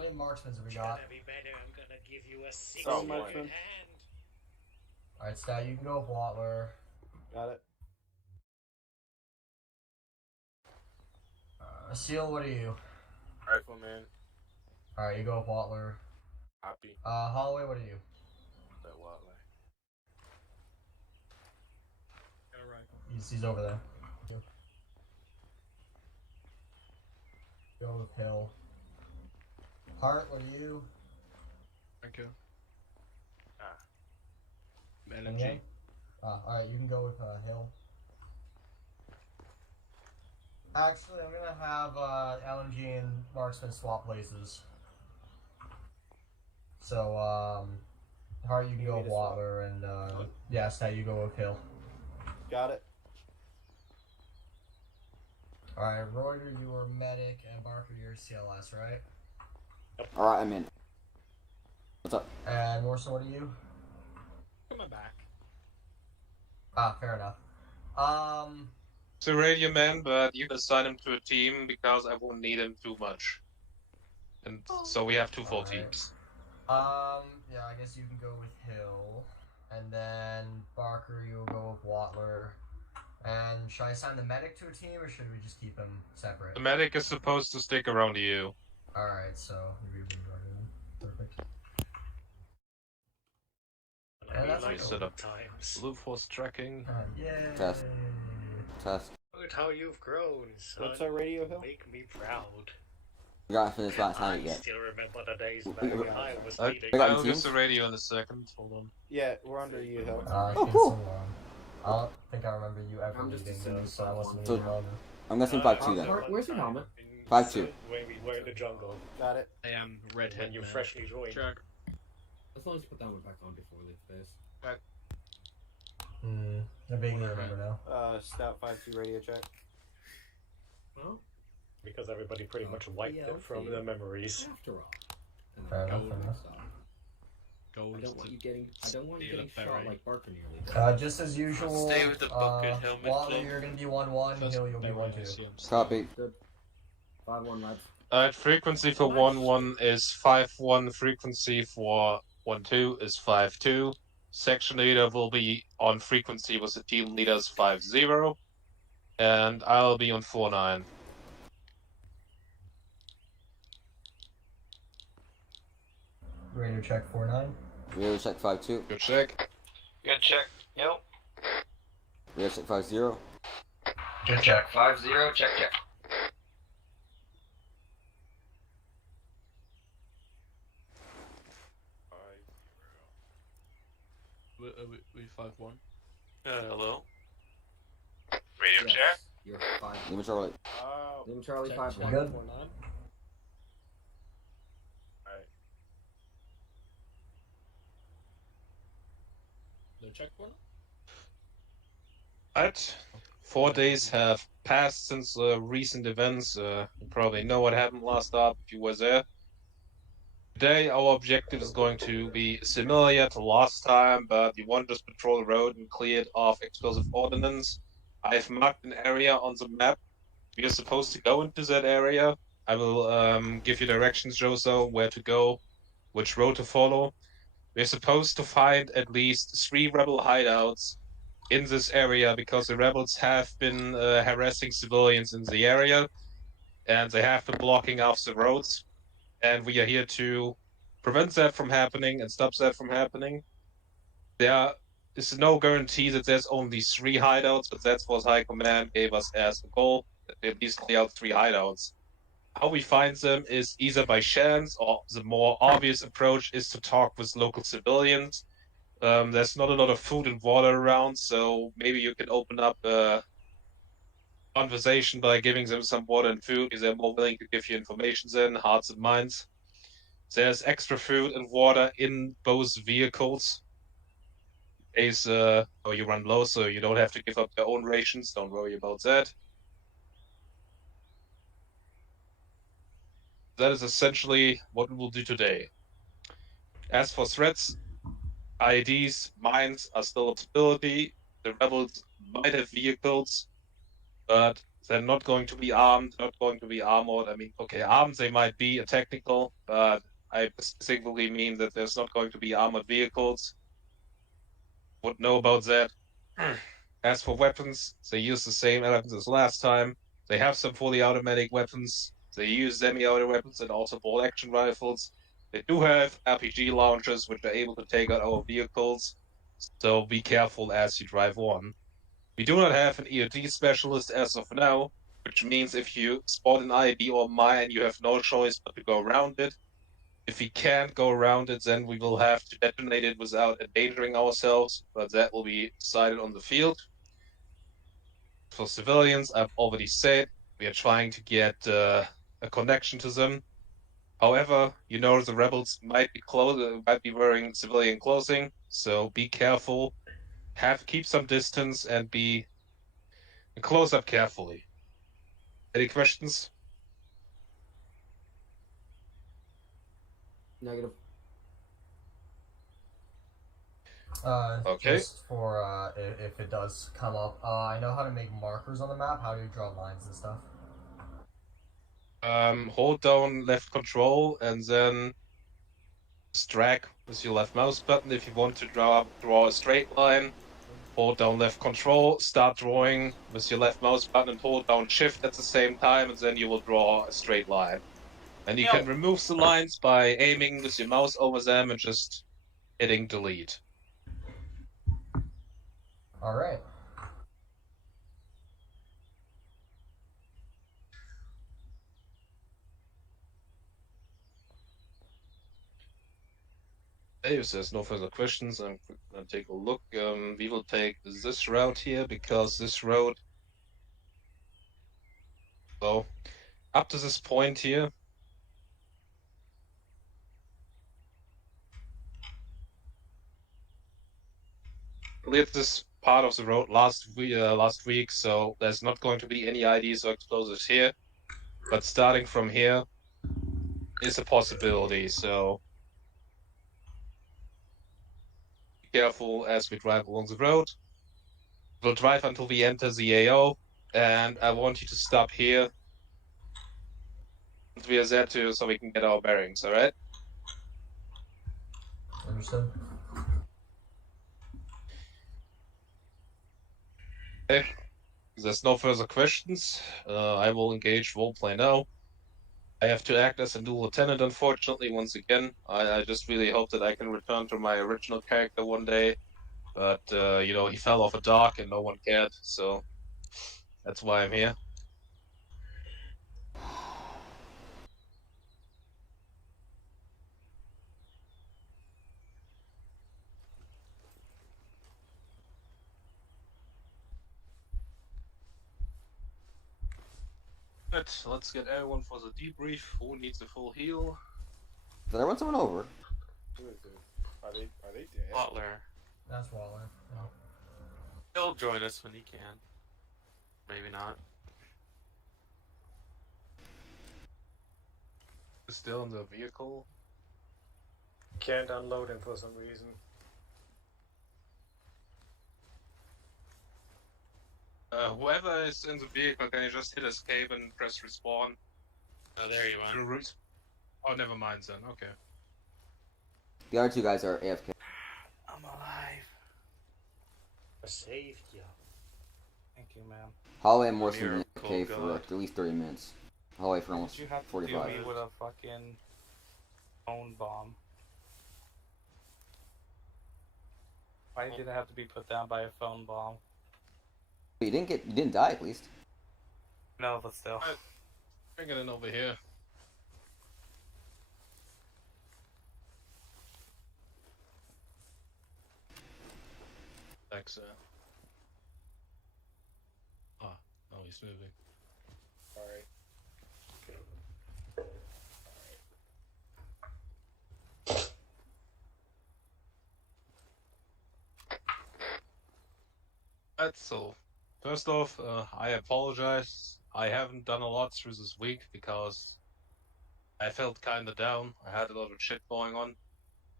many marksmen have we got? Be better. I'm gonna give you a 6 Oh, in your marksman. hand. Alright, Stat, you can go with Watler. Got it. Seal, what are you? Rifleman. Alright, you go with Watler. Copy. Holloway, what are you? That Watley. He's over there. Go with Hill. Hart, what are you? Thank you. Ah. LMG. Alright, you can go with Hill. Actually, I'm gonna have LMG and Marksman swap places. So, Hart, you can go with Watler, and yeah, Stat, you go with Hill. Got it. Alright, Reuter, you are medic, and Barker, you're CLS, right? Alright, I'm in. What's up? And Morrison, what are you? Coming back. Fair enough. It's a radio man, but you can assign him to a team because I won't need him too much. And so we have two full teams. Yeah, I guess you can go with Hill, and then Barker, you'll go with Watler. And should I assign the medic to a team, or should we just keep him separate? The medic is supposed to stick around you. Alright, so maybe we can go then. Perfect. And that's like set up times. Blue force tracking. Yay! Test. Test. Look how you've grown, son. What's our radio, Hill? Make me proud. We gotta finish last time I again. still remember the days We- back we- when I was I, leading. got I'll the use the radio in a second. Hold on. Yeah, we're under you, Hill. It's Oh, been cool. so long. I don't think I remember you ever I'm just leading assuming those, so I wasn't So- even longer. I'm guessing 5-2 then. Where's your helmet? 5-2. When we were in the jungle. Got it. I am redhead. When you man. freshly joined. Jack. As long as you put that one back on before they face. I vaguely remember now. Stout 5-2 radio check. Well, Because everybody pretty much wiped yeah, it from okay. the memories. after all. And Fair then enough, fair enough. Goal I is don't want to you getting. I don't want you steal getting a shot berry. like Barker nearly did. Just as usual, Stay with the bucket helmet Watler, club. you're gonna be 1-1, First Hill, you'll be berry 1-2. assumes. Copy. 5-1 lads. Frequency for 1-1 is 5-1. Frequency for 1-2 is 5-2. Section leader will be on frequency with the team leaders 5-0. And I'll be on 4-9. Radio check 4-9. Radio check 5-2. Good check. Good check. Yep. Radio check 5-0. Good check. 5-0. Check. We 5-1. Hello. Radio Yes. check. You're 5. Lima Charlie. Oh. Lima Charlie Check, 5-1. check. Good. 4-9. Alright. No check one. Right. 4 days have passed since recent events. You probably know what happened last up if you were there. Today, our objective is going to be similar to last time, but we want to just patrol the road and clear it of explosive ordnance. I have marked an area on the map. We are supposed to go into that area. I will give you directions, Joso, where to go, which road to follow. We're supposed to find at least 3 rebel hideouts in this area because the rebels have been harassing civilians in the area, and they have been blocking off the roads. And we are here to prevent that from happening and stop that from happening. There is no guarantee that there's only 3 hideouts, but that's what High Command gave us as a goal, at least clear out 3 hideouts. How we find them is either by chance, or the more obvious approach is to talk with local civilians. There's not a lot of food and water around, so maybe you can open up a conversation by giving them some water and food, because they're more willing to give you information than hearts and minds. There's extra food and water in both vehicles. In case you run low, so you don't have to give up your own rations. Don't worry about that. That is essentially what we will do today. As for threats, IEDs, mines are still a possibility. The rebels might have vehicles, but They're not going to be armed, not going to be armored. I mean, okay, armed they might be, a technical, but I specifically mean that there's not going to be armored vehicles. Would know about that. As for weapons, they use the same weapons as last time. They have some fully automatic weapons. They use semi-auto weapons and also bolt-action rifles. They do have RPG launchers, which are able to take out our vehicles. So be careful as you drive on. We do not have an EOD specialist as of now, which means if you spot an IED or mine, you have no choice but to go around it. If we can't go around it, then we will have to detonate it without endangering ourselves, but that will be decided on the field. For civilians, I've already said, we are trying to get a connection to them. However, you know the rebels might be wearing civilian clothing, so be careful. Keep some distance and be close up carefully. Any questions? Negative. Okay. Just for if it does come up, I know how to make markers on the map. How do you draw lines and stuff? Hold down left control and then drag with your left mouse button if you want to draw a straight line. Hold down left control, start drawing with your left mouse button and hold down shift at the same time, and then you will draw a straight line. And you can remove the lines by aiming with your mouse over them and just hitting delete. Alright. If there's no further questions, I'm gonna take a look. We will take this route here because this road, so up to this point here, cleared this part of the road last week, so there's not going to be any IDs or explosives here. But starting from here is a possibility, so be careful as we drive along the road. We'll drive until we enter the AO, and I want you to stop here. We are there too, so we can get our bearings, alright? Understood. Okay. If there's no further questions, I will engage roleplay now. I have to act as a new lieutenant, unfortunately, once again. I just really hope that I can return to my original character one day. But, you know, he fell off a dock and no one cared, so that's why I'm here. Good, let's get everyone for the debrief. Who needs a full heal? Did I run someone over? Who is it? Are they dead? Butler. That's Waller. Oh. He'll join us when he can. Maybe not. Still in the vehicle. Can't unload him for some reason. Whoever is in the vehicle, can you just hit escape and press respawn? Oh, there you are. Oh, never mind then, okay. The other two guys are AFK. I'm alive. I saved you. Thank you, ma'am. Holloway and Morrison You're been a AFK cool for guy. at least 30 minutes. Holloway for almost You have to 45. do me with a fucking phone bomb. Why did it have to be put down by a phone bomb? You didn't die at least. No, but still. Bring it in over here. Thanks, oh, he's moving. Alright. So, first off, I apologize. I haven't done a lot through this week because I felt kinda down. I had a lot of shit going on.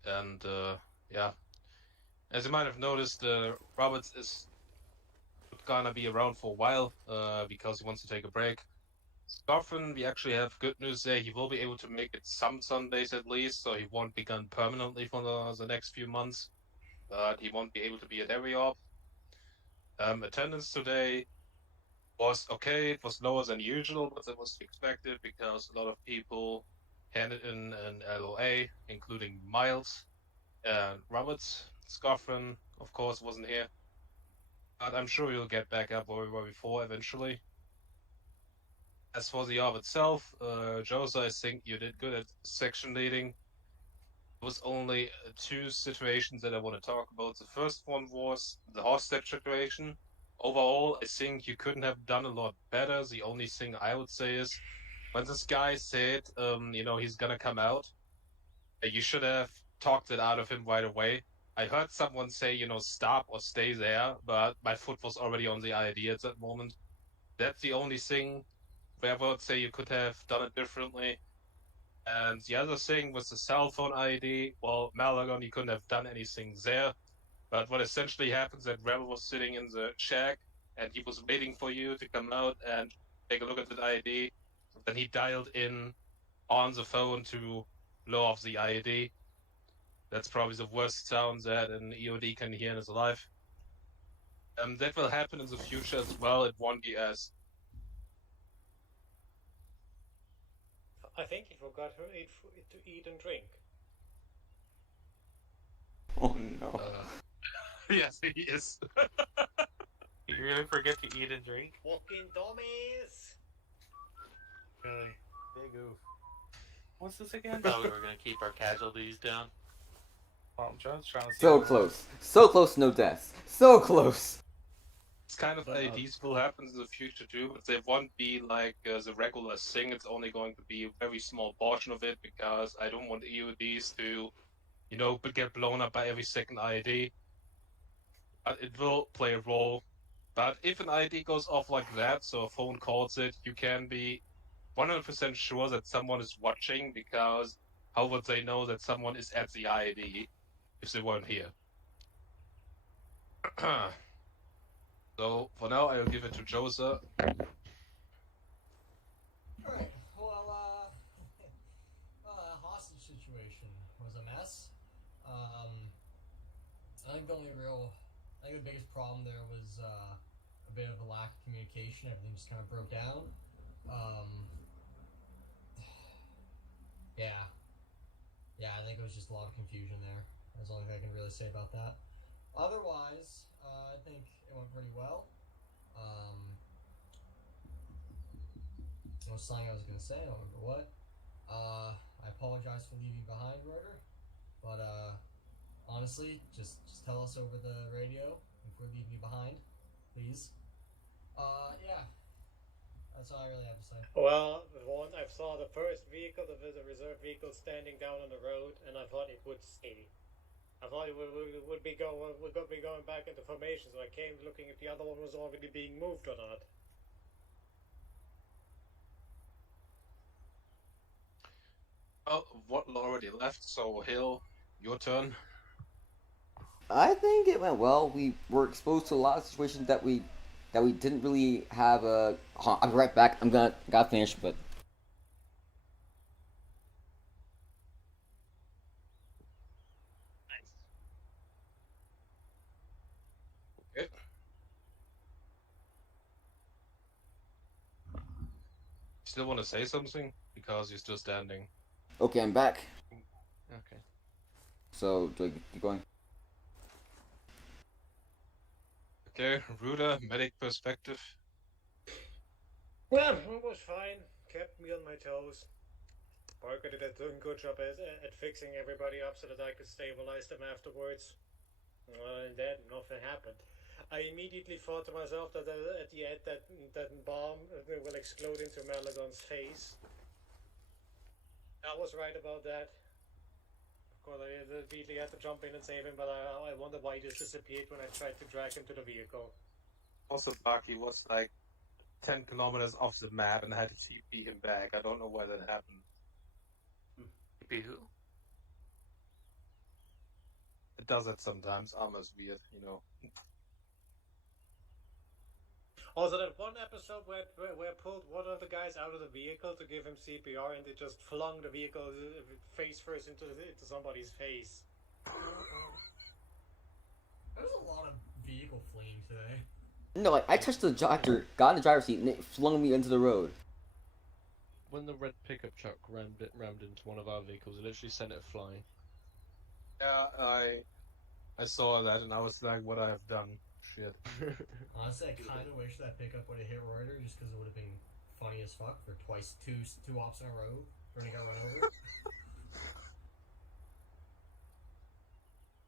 And, yeah. As you might have noticed, Roberts is not gonna be around for a while because he wants to take a break. Scoffin, we actually have good news there. He will be able to make it some Sundays at least, so he won't be gone permanently for the next few months. But he won't be able to be at every op. Attendance today was okay. It was lower than usual, but that was expected because a lot of people handed in an LOA, including Miles and Roberts. Scoffin, of course, wasn't here. But I'm sure you'll get back up where we were before eventually. As for the op itself, Josa, I think you did good at section leading. There was only two situations that I want to talk about. The first one was the hostage situation. Overall, I think you couldn't have done a lot better. The only thing I would say is, when this guy said, he's gonna come out, you should have talked it out of him right away. I heard someone say, stop or stay there, but my foot was already on the ID at that moment. That's the only thing where I would say you could have done it differently. And the other thing was the cell phone ID. Well, Malagon, you couldn't have done anything there. But what essentially happens that Rebel was sitting in the shack and he was waiting for you to come out and take a look at the ID. Then he dialed in on the phone to blow off the ID. That's probably the worst sound that an EOD can hear in his life. That will happen in the future as well. It won't be as... I think he forgot to eat and drink. Oh no. Yes, he is. You really forget to eat and drink? Fucking dummies! Really? Big oof. What's this again? Thought we were gonna keep our casualties down. Well, I'm just trying to see. So close. So close, no deaths. So close. This kind of IDs will happen in the future too, but they won't be like the regular thing. It's only going to be a very small portion of it because I don't want EODs to, get blown up by every second ID. But it will play a role. But if an ID goes off like that, so a phone calls it, you can be 100% sure that someone is watching, because how would they know that someone is at the ID if they weren't here? So for now, I'll give it to Josa. Alright, well, hostage situation was a mess. I think the biggest problem there was a bit of a lack of communication. Everything just kind of broke down. Yeah, I think it was just a lot of confusion there. That's the only thing I can really say about that. Otherwise, I think it went pretty well. There was something I was going to say, I don't remember what. I apologize for leaving behind, Rotor, but honestly, just tell us over the radio if we're leaving you behind, please. Yeah, that's all I really have to say. Well, I saw the first vehicle, the reserve vehicle, standing down on the road, and I thought it would stay. I thought it would be going back into formation, so I came looking if the other one was already being moved or not. Oh, what already left, so Hill, your turn. I think it went well. We were exposed to a lot of situations that we didn't really have a. I'll be right back. Gotta finish, but. Okay. Still want to say something? Because you're still standing. Okay, I'm back. Okay. So, do I keep going? Okay, Ruda, medic perspective. Well, it was fine. Kept me on my toes. Parker did a good job at fixing everybody up so that I could stabilize them afterwards. And then nothing happened. I immediately thought to myself that at the end that bomb will explode into Malagon's face. I was right about that. Of course, I immediately had to jump in and save him, but I wonder why he just disappeared when I tried to drag him to the vehicle. Also, Bucky was like 10 kilometers off the map and had to TP him back. I don't know why that happened. TP who? It does that sometimes. Armor's weird, Also, that one episode where pulled one of the guys out of the vehicle to give him CPR, and they just flung the vehicle face first into somebody's face. There's a lot of vehicle fleeing today. No, like I touched the driver, got in the driver's seat, and it flung me into the road. When the red pickup truck rammed into one of our vehicles, it literally sent it flying. Yeah, I saw that and I was like, what I have done. Shit. Honestly, I kind of wish that pickup would have hit Reuter just because it would have been funny as fuck for two ops in a row for him to get run over.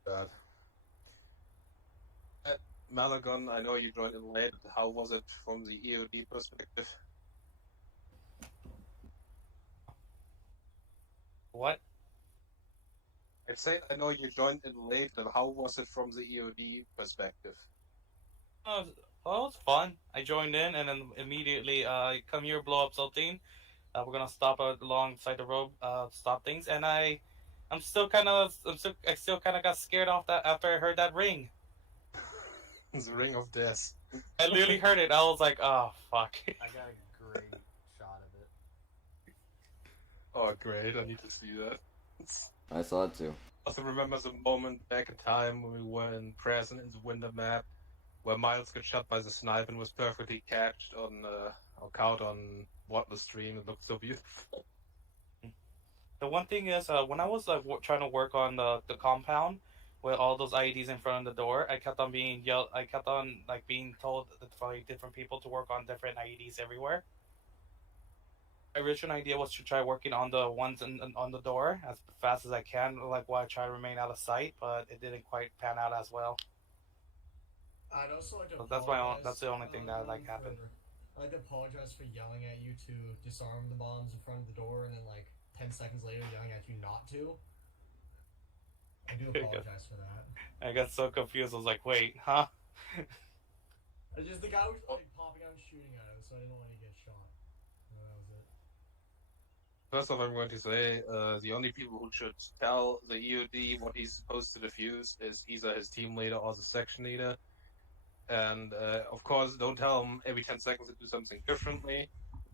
God. Malagon, I know you joined in late. How was it from the EOD perspective? What? I'd say I know you joined in late, but how was it from the EOD perspective? Well, it was fun. I joined in, and then immediately, come here, blow up something. We're gonna stop alongside the road, stop things, and I still kind of got scared off that after I heard that ring. The ring of death. I literally heard it. I was like, oh fuck. I got a great shot of it. Oh, great! I need to see that. I saw it too. I also remember the moment back in time when we were in present in the winter map, where Miles got shot by the sniper and was perfectly catched on or caught on what the stream. It looked so beautiful. The one thing is, when I was trying to work on the compound with all those IEDs in front of the door, I kept on being yelled. I kept on being told by different people to work on different IEDs everywhere. My original idea was to try working on the ones on the door as fast as I can, while I try to remain out of sight, but it didn't quite pan out as well. I'd also like to So apologize. that's the only thing that happened. I'd like to apologize for yelling at you to disarm the bombs in front of the door, and then 10 seconds later yelling at you not to. I do apologize for that. I got so confused. I was like, "Wait, huh?" The guy was popping out and shooting at him, so I didn't want to get shot. No, that was it. First off, I'm going to say the only people who should tell the EOD what he's supposed to defuse is either his team leader or the section leader. And of course, don't tell him every 10 seconds to do something differently.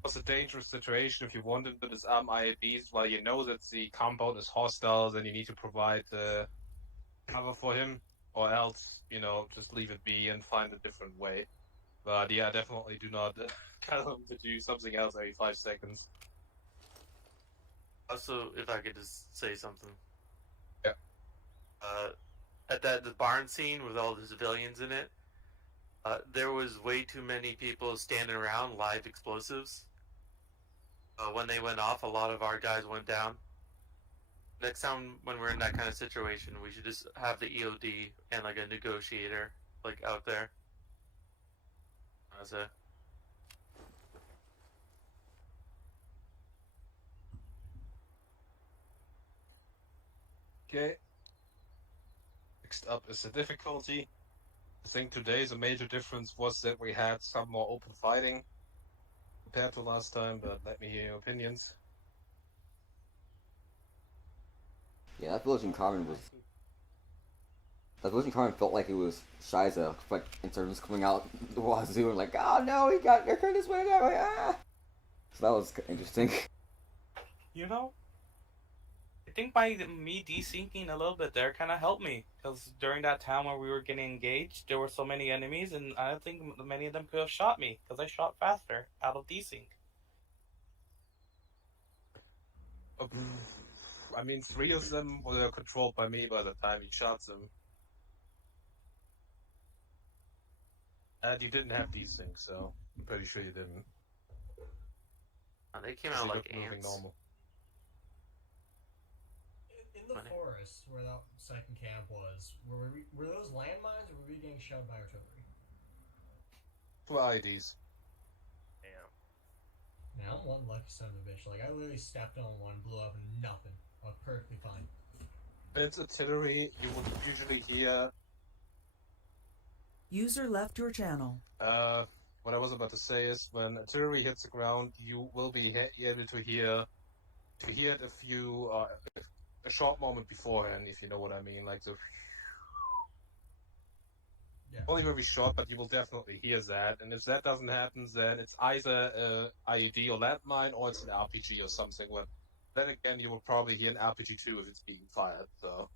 It's a dangerous situation if you want him to disarm IABs while you know that the compound is hostile, then you need to provide cover for him, or else, just leave it be and find a different way. But yeah, definitely do not tell him to do something else every 5 seconds. Also, if I could just say something. Yeah. At the barn scene with all the civilians in it, there was way too many people standing around live explosives. When they went off, a lot of our guys went down. Next time when we're in that kind of situation, we should just have the EOD and a negotiator out there. That's it. Okay. Next up is the difficulty. I think today's a major difference was that we had some more open fighting compared to last time, but let me hear your opinions. Yeah, that village in Carmen felt like it was Shiza, interns coming out the wazoo and oh no, they're coming this way, that way, ah! So that was interesting. I think me desyncing a little bit there kind of helped me, because during that time where we were getting engaged, there were so many enemies, and I think many of them could have shot me, because I shot faster out of desync. I mean, 3 of them were controlled by me by the time you shot them. And you didn't have these things, so I'm pretty sure you didn't. They came out like ants. Normal. In the forest where that second camp was, were those landmines, or were we getting shelled by artillery? For IDs. Yeah, I'm one lucky son of a bitch. I literally stepped on one, blew up, and nothing. I was perfectly fine. It's artillery. You would usually hear. User left your channel. What I was about to say is, when artillery hits the ground, you will be able to hear it a few a short moment beforehand, if you know what I mean, the. Yeah. Only very short, but you will definitely hear that. And if that doesn't happen, then it's either a IED or landmine, or it's an RPG or something. But then again, you will probably hear an RPG too if it's being fired. So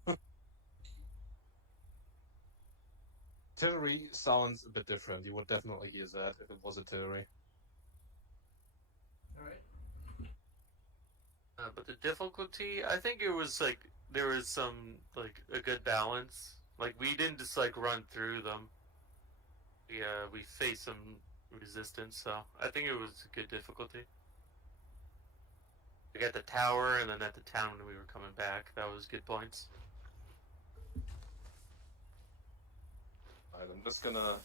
artillery sounds a bit different. You would definitely hear that if it was artillery. All right. But the difficulty, I think it was like there was some like a good balance. Like we didn't just like run through them. We faced some resistance, so I think it was a good difficulty. We got the tower, and then at the town when we were coming back, that was good points. Right, I'm just gonna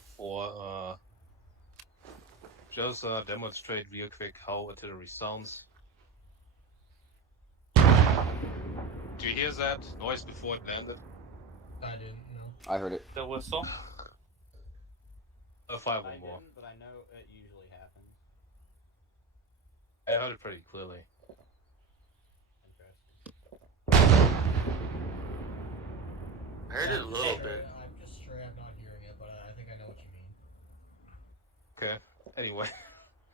demonstrate real quick how artillery sounds. Do you hear that noise before it landed? I didn't know. I heard it. The whistle. Five I or more. didn't, but I know it usually happens. I heard it pretty clearly. Interesting. I heard it a little bit. I'm just straight up not hearing it, but I think I know what you mean. Okay. Anyway.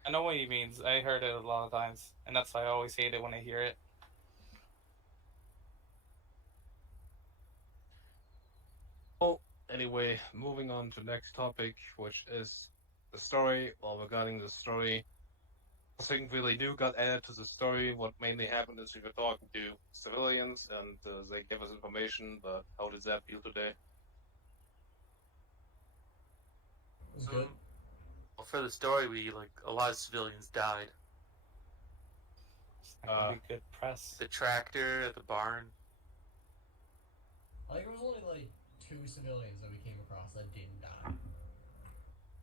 I know what he means. I heard it a lot of times, and that's why I always hate it when I hear it. Well, anyway, moving on to the next topic, which is the story. Well, regarding the story, nothing really new got added to the story. What mainly happened is we were talking to civilians, and they gave us information, but how did that feel today? It was good. Well, for the story, a lot of civilians died. It's not gonna be good press. The tractor at the barn. I think it was only like 2 civilians that we came across that didn't die.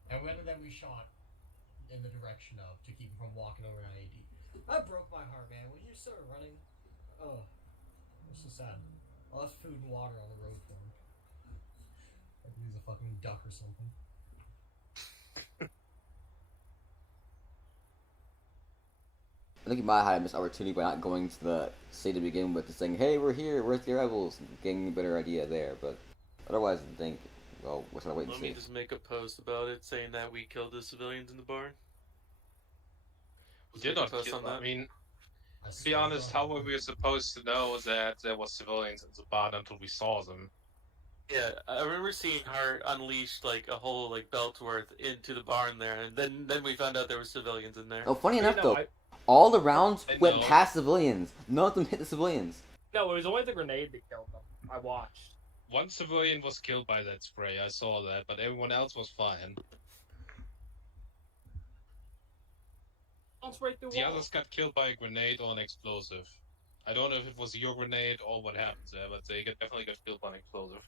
And one of them we shot in the direction of to keep him from walking over an IED. That broke my heart, man. When you started running, oh, it was so sad. I left food and water on the road for him. Like he was a fucking duck or something. I think you might have had a missed opportunity by not going to the city to begin with, just saying, "Hey, we're here. Where's the rebels?" And getting a better idea there. But otherwise, I think, well, we're gonna wait and Let see. me just make a post about it saying that we killed the civilians in the barn. We did not kill. I mean, to be honest, how were we supposed to know that there was civilians in the barn until we saw them? Yeah, I remember seeing Hart unleash like a whole like belt worth into the barn there, and then we found out there were civilians in there. Oh, funny enough, No, though, all the rounds I went know. past civilians. None of them hit the civilians. No, it was only the grenade that killed them. I watched. One civilian was killed by that spray, I saw that, but everyone else was fine. Don't spray through The walls. others got killed by a grenade or an explosive. I don't know if it was your grenade or what happened there, but they definitely got killed by an explosive.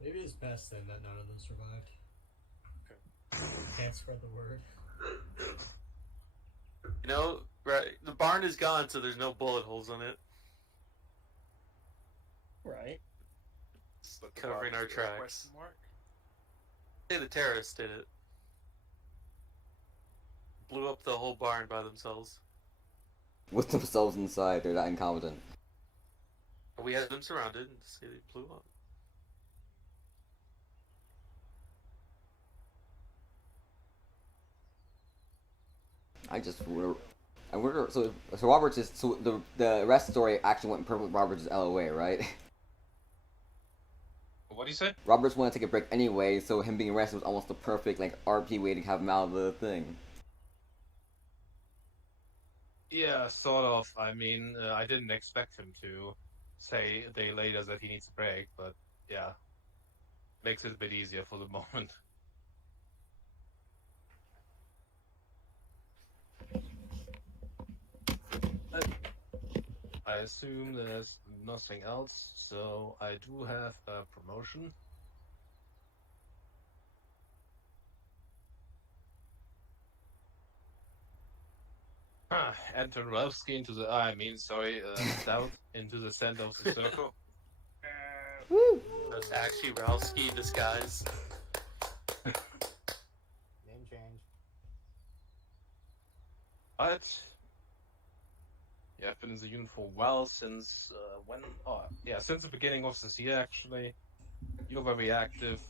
Maybe it's best then that none of them survived. Can't spread the word. You know, right? The barn is gone, so there's no bullet holes in it. Right. It's covering our tracks. Say the terrorists did it. Blew up the whole barn by themselves. With themselves inside, they're that incompetent. We had them surrounded, and say they blew up. I wonder. So Roberts is the arrest story actually went perfect with Roberts' LOA, right? What do you say? Roberts wanted to take a break anyway, so him being arrested was almost the perfect RP way to have him out of the thing. Yeah, sort of. I mean, I didn't expect him to say a day later that he needs a break, but yeah. Makes it a bit easier for the moment. I assume there's nothing else, so I do have a promotion. Enter Ralphsky into the south into the center of the circle. That's actually Ralski in disguise. Name change. But yeah, I've been in the unit for a while since when? Oh, yeah, since the beginning of this year actually. You're very active.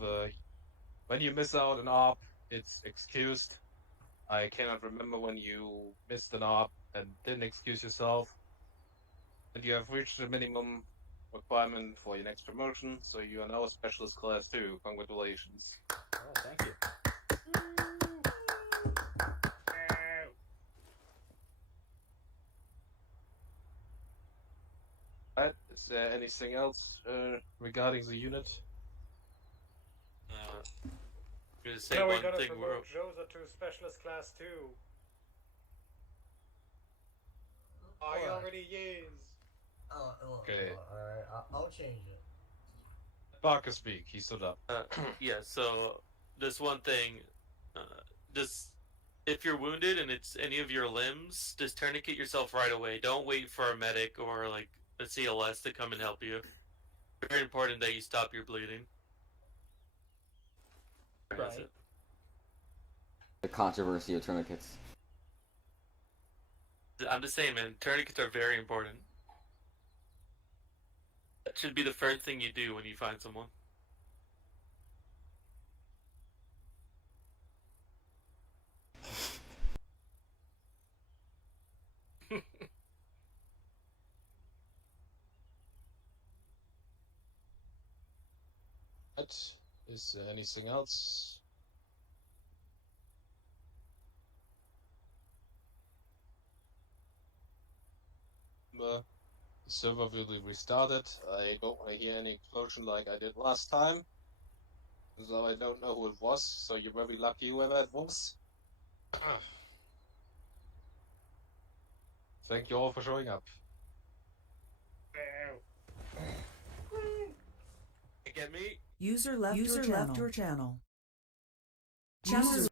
when you miss out an op, it's excused. I cannot remember when you missed an op and didn't excuse yourself. And you have reached the minimum requirement for your next promotion, so you are now a specialist class 2. Congratulations. Oh, thank you. Alright, is there anything else regarding the unit? I'm gonna say Now we're one gonna thing. promote Josa to specialist class 2. Oh, he Alright. already is. Okay. Alright, I'll change it. Barker speak, he stood up. Yeah. So this one thing, just if you're wounded and it's any of your limbs, just tourniquet yourself right away. Don't wait for a medic or like a CLS to come and help you. Very important that you stop your bleeding. That's Right. it. The controversy of tourniquets. I'm just saying, man. Tourniquets are very important. That should be the first thing you do when you find someone. Right. Is there anything else? The server will be restarted. I don't want to hear any explosion like I did last time. So I don't know who it was, so you're very lucky whoever it was. Thank you all for showing up. Get me? User left your channel. Channel